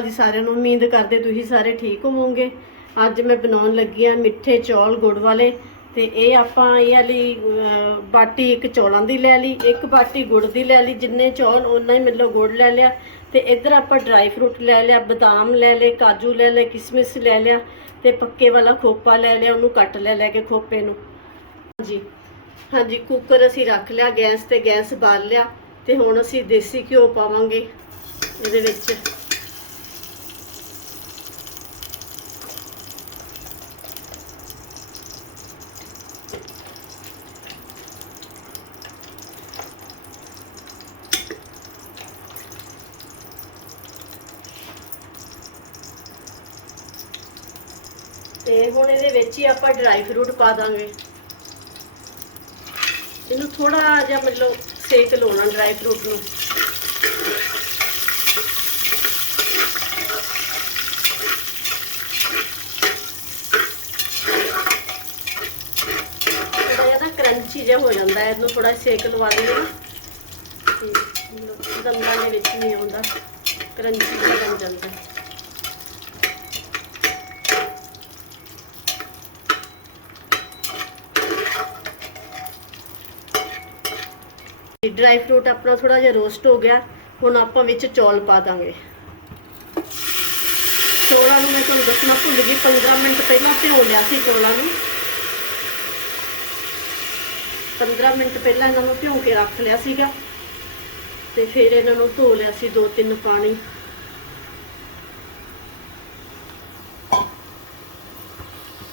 ਜੀ ਸਾਰਿਆਂ ਨੂੰ ਉਮੀਦ ਕਰਦੇ ਤੁਸੀਂ ਸਾਰੇ ਠੀਕ ਹੋਵੋਗੇ। ਅੱਜ ਮੈਂ ਬਣਾਉਣ ਲੱਗੀ ਆ ਮਿੱਠੇ ਚੌਲ ਗੁੜ ਵਾਲੇ ਤੇ ਇਹ ਆਪਾਂ ਇਹ ਵਾਲੀ ਬਾਟੀ ਇੱਕ ਚੌਲਾਂ ਦੀ ਲੈ ਲਈ, ਇੱਕ ਬਾਟੀ ਗੁੜ ਦੀ ਲੈ ਲਈ, ਜਿੰਨੇ ਚੌਲ ਉਹਨਾਂ ਹੀ ਮਤਲਬ ਗੁੜ ਲੈ ਲਿਆ ਤੇ ਇੱਧਰ ਆਪਾਂ ਡਰਾਈ ਫਰੂਟ ਲੈ ਲਿਆ, ਬਦਾਮ ਲੈ ਲਏ, ਕਾਜੂ ਲੈ ਲਏ, ਕਿਸਮਿਸ ਲੈ ਲਿਆ ਤੇ ਪੱਕੇ ਵਾਲਾ ਖੋਪਾ ਲੈ ਲਿਆ, ਉਹਨੂੰ ਕੱਟ ਲੈ ਲੈ ਕੇ ਖੋਪੇ ਨੂੰ। ਹਾਂਜੀ ਹਾਂਜੀ, ਕੁੱਕਰ ਅਸੀਂ ਰੱਖ ਲਿਆ, ਗੈਸ ਤੇ ਗੈਸ ਬਾਲ ਲਿਆ ਤੇ ਹੁਣ ਅਸੀਂ ਦੇਸੀ ਘਿਓ ਪਾਵਾਂਗੇ ਇਹਦੇ ਵਿੱਚ। ਤੇ ਹੁਣ ਇਹਦੇ ਵਿੱਚ ਹੀ ਆਪਾਂ ਡਰਾਈ ਫਰੂਟ ਪਾ ਦਾਂਗੇ। ਇਹਨੂੰ ਥੋੜਾ ਜਿਹਾ ਮਤਲਬ ਸੇਕ ਲਾਉਣਾ ਡਰਾਈ ਫਰੂਟ ਨੂੰ। ਥੋੜਾ ਜਿਹਾ ਨਾ ਕਰੰਚੀ ਜਿਹਾ ਹੋ ਜਾਂਦਾ ਹੈ, ਇਹਨੂੰ ਥੋੜਾ ਸੇਕ ਲਵਾ ਦੇਣਾ। ਤੇ ਮਤਲਬ ਦੰਦਾਂ ਦੇ ਵਿੱਚ ਨਹੀਂ ਆਉਂਦਾ ਕਰੰਚੀ ਜਿਹਾ ਬਣ ਜਾਂਦਾ। ਡਰਾਈ ਫਰੂਟ ਆਪਣਾ ਥੋੜਾ ਜਿਹਾ ਰੋਸਟ ਹੋ ਗਿਆ, ਹੁਣ ਆਪਾਂ ਵਿੱਚ ਚੌਲ ਪਾ ਦਾਂਗੇ। ਚੌਲਾਂ ਨੂੰ ਮੈਂ ਤੁਹਾਨੂੰ ਦੱਸਣਾ, ਭੁੱਲ ਗਈ 15 ਮਿੰਟ ਪਹਿਲਾਂ ਭਿਓ ਲਿਆ ਸੀ ਚੌਲਾਂ ਨੂੰ। 15 ਮਿੰਟ ਪਹਿਲਾਂ ਇਹਨਾਂ ਨੂੰ ਭਿਓ ਕੇ ਰੱਖ ਲਿਆ ਸੀਗਾ, ਤੇ ਫਿਰ ਇਹਨਾਂ ਨੂੰ ਧੋ ਲਿਆ ਸੀ ਦੋ ਤਿੰਨ ਪਾਣੀ।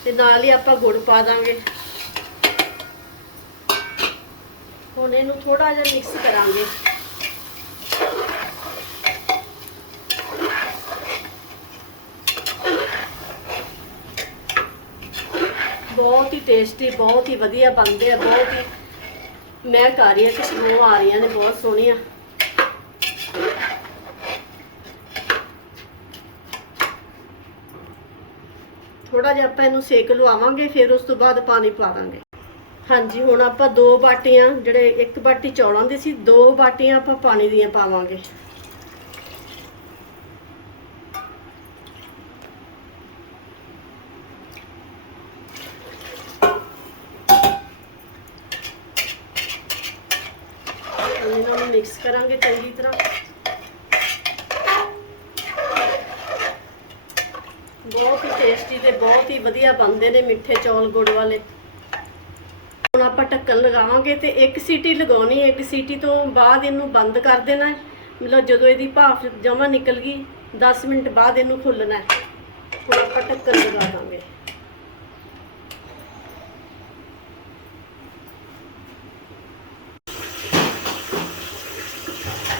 ਤੇ ਨਾਲ ਹੀ ਆਪਾਂ ਗੁੜ ਪਾ ਦਾਂਗੇ। ਹੁਣ ਇਹਨੂੰ ਥੋੜਾ ਜਿਹਾ ਮਿਕਸ ਕਰਾਂਗੇ। ਬਹੁਤ ਹੀ ਟੇਸਟੀ ਬਹੁਤ ਹੀ ਵਧੀਆ ਬਣਦੇ ਆ, ਬਹੁਤ ਹੀ ਮੈਂ ਕਰ ਰਹੀ ਹਾਂ ਖੁਸ਼ਬੂ ਆ ਰਹੀਆਂ ਨੇ, ਬਹੁਤ ਸੋਹਣੀਆਂ। ਥੋੜਾ ਜਿਹਾ ਆਪਾਂ ਇਹਨੂੰ ਸੇਕ ਲਵਾਵਾਂਗੇ, ਫਿਰ ਉਸ ਤੋਂ ਬਾਅਦ ਪਾਣੀ ਪਾ ਦਾਂਗੇ। ਹਾਂਜੀ, ਹੁਣ ਆਪਾਂ ਦੋ ਬਾਟੀਆਂ, ਜਿਹੜੇ ਇੱਕ ਬਾਟੀ ਚੌਲਾਂ ਦੀ ਸੀ, ਦੋ ਬਾਟੀਆਂ ਆਪਾਂ ਪਾਣੀ ਦੀਆਂ ਪਾਵਾਂਗੇ। ਇਹਨਾਂ ਨੂੰ ਮਿਕਸ ਕਰਾਂਗੇ ਚੰਗੀ ਤਰ੍ਹਾਂ। ਬਹੁਤ ਹੀ ਟੇਸਟੀ ਤੇ ਬਹੁਤ ਹੀ ਵਧੀਆ ਬਣਦੇ ਨੇ ਮਿੱਠੇ ਚੌਲ ਗੁੜ ਵਾਲੇ। ਹੁਣ ਆਪਾਂ ਢੱਕਣ ਲਗਾਵਾਂਗੇ ਤੇ ਇੱਕ ਸੀਟੀ ਲਗਾਉਣੀ ਹੈ, ਇੱਕ ਸੀਟੀ ਤੋਂ ਬਾਅਦ ਇਹਨੂੰ ਬੰਦ ਕਰ ਦੇਣਾ ਹੈ। ਮਤਲਬ ਜਦੋਂ ਇਹਦੀ ਭਾਫ ਜਮਾ ਨਿਕਲ ਗਈ 10 ਮਿੰਟ ਬਾਅਦ ਇਹਨੂੰ ਖੁੱਲਣਾ ਹੈ। ਹੁਣ ਆਪਾਂ ਢੱਕਣ ਲਗਾ ਦਾਂਗੇ।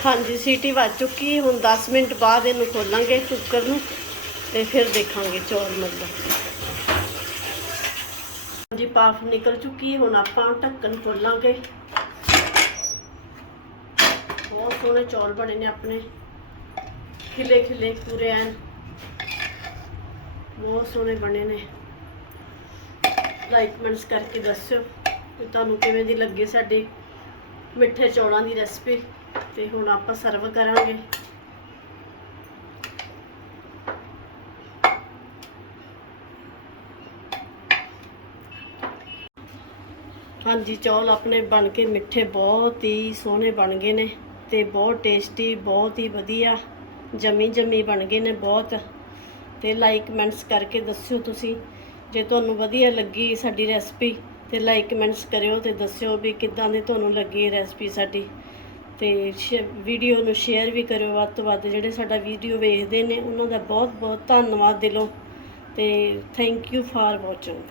ਹਾਂਜੀ, ਸੀਟੀ ਵੱਜ ਚੁੱਕੀ ਹੁਣ 10 ਮਿੰਟ ਬਾਅਦ ਇਹਨੂੰ ਖੋਲਾਂਗੇ ਕੁੱਕਰ ਨੂੰ ਤੇ ਫਿਰ ਦੇਖਾਂਗੇ ਚੌਲ ਮਤਲਬ। ਪਾਫ ਨਿਕਲ ਚੁੱਕੀ ਹੈ, ਹੁਣ ਆਪਾਂ ਢੱਕਣ ਖੋਲਾਂਗੇ। ਬਹੁਤ ਸੋਹਣੇ ਚੌਲ ਬਣੇ ਨੇ ਆਪਣੇ। ਖਿਲੇ ਖਿਲੇ ਪੂਰੇ ਐਨ। ਬਹੁਤ ਸੋਹਣੇ ਬਣੇ ਨੇ। ਲਾਈਕ ਕਮੈਂਟਸ ਕਰਕੇ ਦੱਸਿਓ ਕਿ ਤੁਹਾਨੂੰ ਕਿਵੇਂ ਦੀ ਲੱਗੇ ਸਾਡੀ ਮਿੱਠੇ ਚੌਲਾਂ ਦੀ ਰੈਸਪੀ ਤੇ ਹੁਣ ਆਪਾਂ ਸਰਵ ਕਰਾਂਗੇ। ਹਾਂਜੀ, ਚੌਲ ਆਪਣੇ ਬਣ ਕੇ ਮਿੱਠੇ, ਬਹੁਤ ਹੀ ਸੋਹਣੇ ਬਣ ਗਏ ਨੇ ਤੇ ਬਹੁਤ ਟੇਸਟੀ ਬਹੁਤ ਹੀ ਵਧੀਆ ਜਮੀ ਜਮੀ ਬਣ ਗਏ ਨੇ ਬਹੁਤ। ਤੇ ਲਾਈਕ ਕਮੈਂਟਸ ਕਰਕੇ ਦੱਸਿਓ ਤੁਸੀਂ, ਜੇ ਤੁਹਾਨੂੰ ਵਧੀਆ ਲੱਗੀ ਸਾਡੀ ਰੈਸਪੀ ਤੇ ਲਾਈਕ ਕਮੈਂਟਸ ਕਰਿਓ ਤੇ ਦੱਸਿਓ ਵੀ ਕਿੱਦਾਂ ਦੀ ਤੁਹਾਨੂੰ ਲੱਗੀ ਰੈਸਪੀ ਸਾਡੀ। ਤੇ ਵੀਡੀਓ ਨੂੰ ਸ਼ੇਅਰ ਵੀ ਕਰਿਓ, ਵੱਧ ਤੋਂ ਵੱਧ ਜਿਹੜੇ ਸਾਡਾ ਵੀਡੀਓ ਵੇਖਦੇ ਨੇ, ਉਹਨਾਂ ਦਾ ਬਹੁਤ ਬਹੁਤ ਧੰਨਵਾਦ ਦਿਲੋਂ। ਤੇ ਥੈਂਕ ਯੂ ਫਾਰ ਵਾਚਿੰਗ